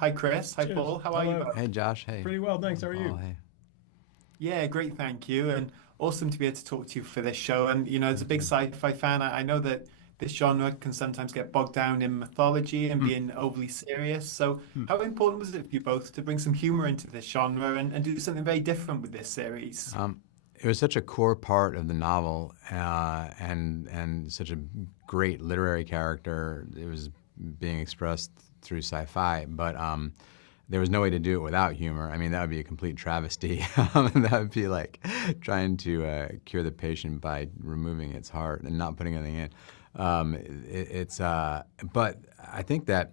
Hi, Chris. Hi, Cheers. Paul. How are you Hello. both? Hey Josh, hey. Pretty well, thanks. Hey How are Paul, you? hey. Yeah, great. Thank you. And awesome to be able to talk to you for this show. And, as a big Mhm. sci-fi fan, I know that this genre can sometimes get bogged down in mythology and Hmm. being overly serious. So, Hmm. how important was it for you both to bring some humor into this genre and do something very different with this series? Um, it was such a core part of the novel, and such a great literary character. It was being expressed through sci-fi, but there was no way to do it without humor. I mean, that would be a complete travesty. That would be like trying to cure the patient by removing its heart and not putting anything in. But I think that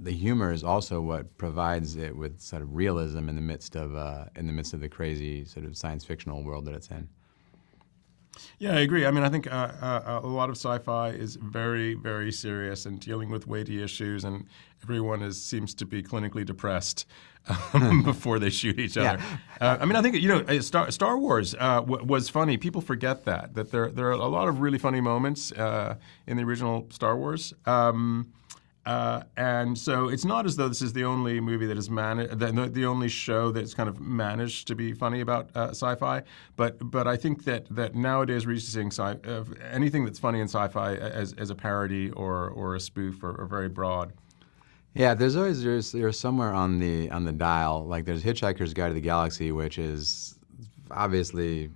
the humor is also what provides it with sort of realism in the midst of the crazy sort of science fictional world that it's in. Yeah, I agree. I mean, I think a lot of sci-fi is very, very serious and dealing with weighty issues, and everyone seems to be clinically depressed before they shoot each Yeah, other. I mean, I think Star Wars was funny. People forget that there are a lot of really funny moments in the original Star Wars. And so it's not as though this is the only movie that is the only show that's kind of managed to be funny about sci-fi. But I think that nowadays we're used to seeing anything that's funny in sci-fi as a parody or a spoof or very broad. yeah. There's somewhere on the dial, like there's Hitchhiker's Guide to the Galaxy, which is obviously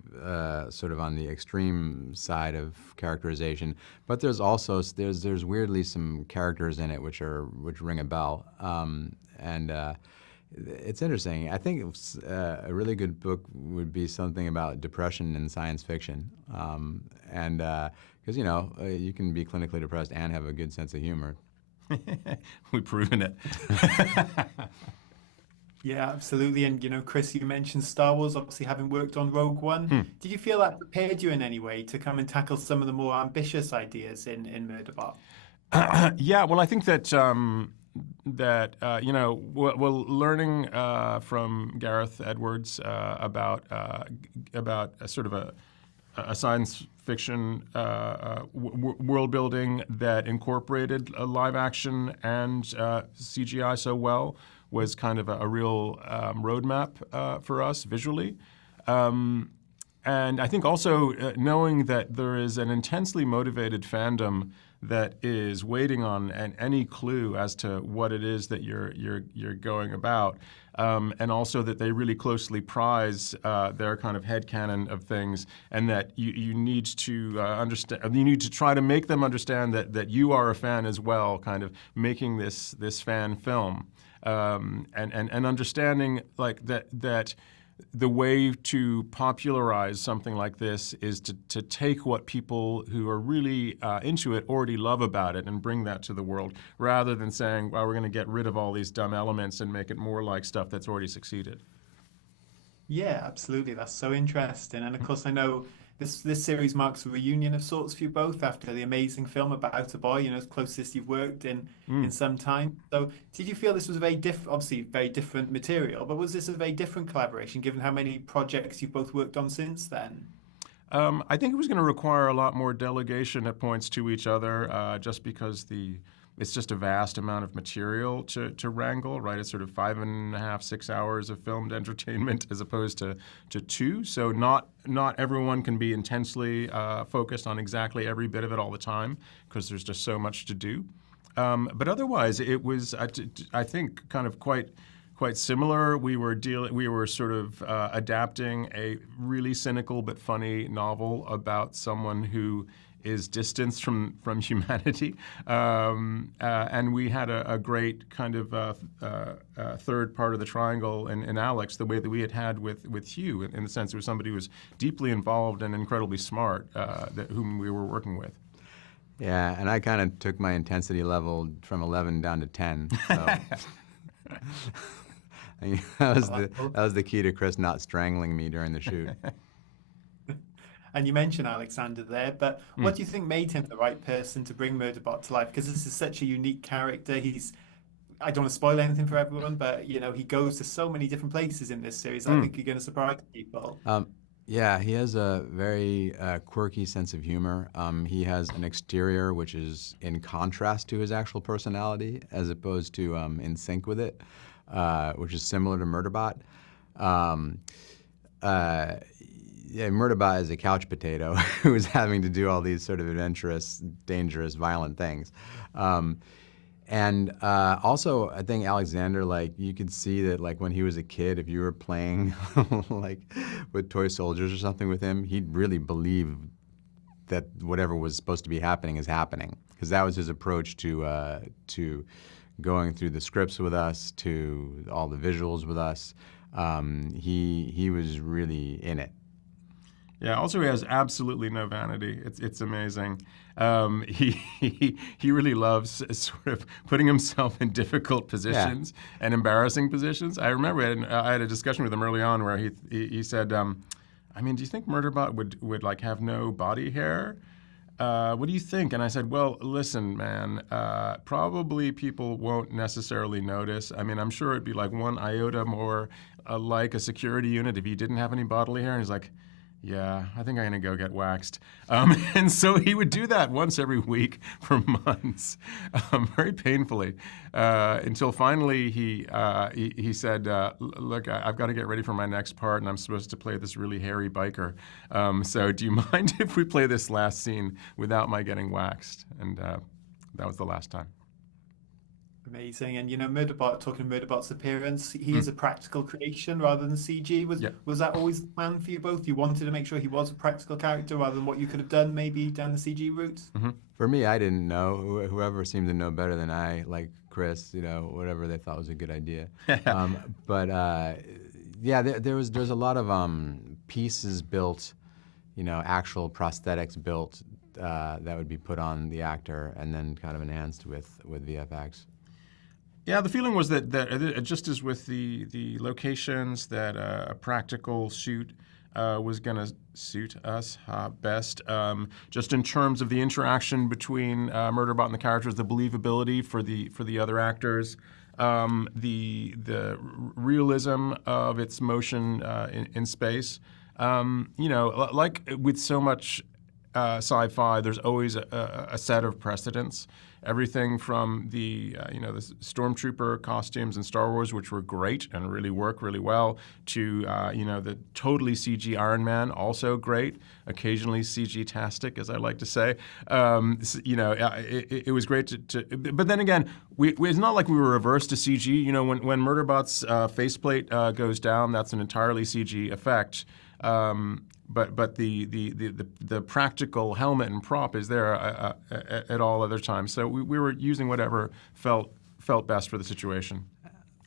sort of on the extreme side of characterization, but there's weirdly some characters in it which ring a bell, and it's interesting. I think a really good book would be something about depression in science fiction, and because you can be clinically depressed and have a good sense of humor. We've proven it. Yeah, absolutely. And Chris, you mentioned Star Wars, obviously having worked on Rogue One. Hmm. Did you feel that prepared you in any way to come and tackle some of the more ambitious ideas in Murderbot? Yeah, well, I think that learning from Gareth Edwards about a sort of a science fiction world building that incorporated live action and CGI so well was kind of a real roadmap for us visually. Um, and I think also knowing that there is an intensely motivated fandom that is waiting on any clue as to what it is that you're going about, and also that they really closely prize their kind of headcanon of things, and that you need to understand. You need to try to make them understand that you are a fan as well, kind of making this fan film, and understanding like that the way to popularize something like this is to take what people who are really into it already love about it and bring that to the world, rather than saying, well, we're going to get rid of all these dumb elements and make it more like stuff that's already succeeded. Yeah, absolutely. That's so interesting. And of course, I know this series marks a reunion of sorts for you both after the amazing film About a Boy, as closest you've worked in Mm. some time. So, did you feel this was a very obviously very different material, but was this a very different collaboration given how many projects you've both worked on since then? I think it was going to require a lot more delegation at points to each other, just because it's just a vast amount of material to wrangle, right? It's sort of 5.5, 6 hours of filmed entertainment as opposed to two. So not everyone can be intensely focused on exactly every bit of it all the time because there's just so much to do. But otherwise, it was I think kind of quite similar. We were sort of adapting a really cynical but funny novel about someone who is distanced from humanity, and we had a great kind of third part of the triangle in Alex, the way that we had with Hugh, in the sense it was somebody who was deeply involved and incredibly smart, whom we were working with. Yeah, and I kind of took my intensity level from 11 down to 10. So I mean, that was the key to Chris not strangling me during the shoot. And you mentioned Alexander there, but Mm. what do you think made him the right person to bring Murderbot to life? Because this is such a unique character. I don't want to spoil anything for everyone, but he goes to so many different places in this series. I Mm. think you're going to surprise people. Um, Yeah, he has a very quirky sense of humor. He has an exterior which is in contrast to his actual personality, as opposed to in sync with it, which is similar to Murderbot. Um, uh, yeah, Murderbot is a couch potato who is having to do all these sort of adventurous, dangerous, violent things. Um, and also, I think Alexander, like, you could see that, like, when he was a kid, if you were playing, like, with toy soldiers or something with him, he'd really believe that whatever was supposed to be happening is happening. Because that was his approach to going through the scripts with us, to all the visuals with us. He was really in it. Yeah. Also, he has absolutely no vanity. It's amazing. He really loves sort of putting himself in difficult positions and embarrassing positions. I remember I had a discussion with him early on where he said, I mean, do you think Murderbot would like have no body hair? What do you think? And I said, well, listen, man, probably people won't necessarily notice. I mean, I'm sure it'd be like one iota more like a security unit if he didn't have any bodily hair. And he's like, yeah, I think I'm going to go get waxed. And so he would do that once every week for months, very painfully, until finally he said, look, I've got to get ready for my next part, and I'm supposed to play this really hairy biker. So do you mind if we play this last scene without my getting waxed? And that was the last time. Amazing. And Murderbot, talking Murderbot's appearance, he is a practical creation rather than CG. Was that always the plan for you both? You wanted to make sure he was a practical character rather than what you could have done maybe down the CG route? Mm-hmm. For me, I didn't know. Whoever seemed to know better than I, like Chris, whatever they thought was a good idea. But yeah, there's a lot of pieces built, actual prosthetics built that would be put on the actor and then kind of enhanced with VFX. Yeah, the feeling was that just as with the locations, that a practical suit was going to suit us best. Just in terms of the interaction between Murderbot and the characters, the believability for the other actors, the realism of its motion in space. Like with so much sci-fi, there's always a set of precedents. Everything from the stormtrooper costumes in Star Wars, which were great and really work really well, to the totally CG Iron Man, also great, occasionally CG-tastic, as I like to say. It was great to but then again, it's not like we were averse to CG. When Murderbot's faceplate goes down, that's an entirely CG effect. But the practical helmet and prop is there at all other times. So we were using whatever felt best for the situation.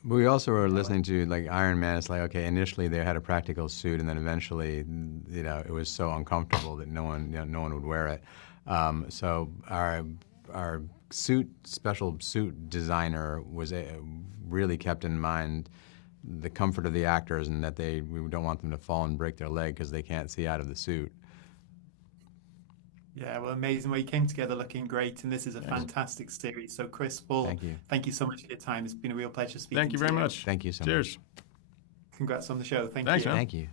We also were listening to like Iron Man. It's like, okay, initially they had a practical suit, and then eventually, it was so uncomfortable that no one would wear it. So our special suit designer was really kept in mind the comfort of the actors, and that we don't want them to fall and break their leg because they can't see out of the suit. Yeah, well, amazing. Well, you came together looking great, and this is a fantastic series. So, Chris, Paul, thank you so much for your time. It's been a real pleasure speaking to you. Thank you very much. Thank you so much. Cheers. Congrats on the show. Thank Thanks, you. man. Thank you.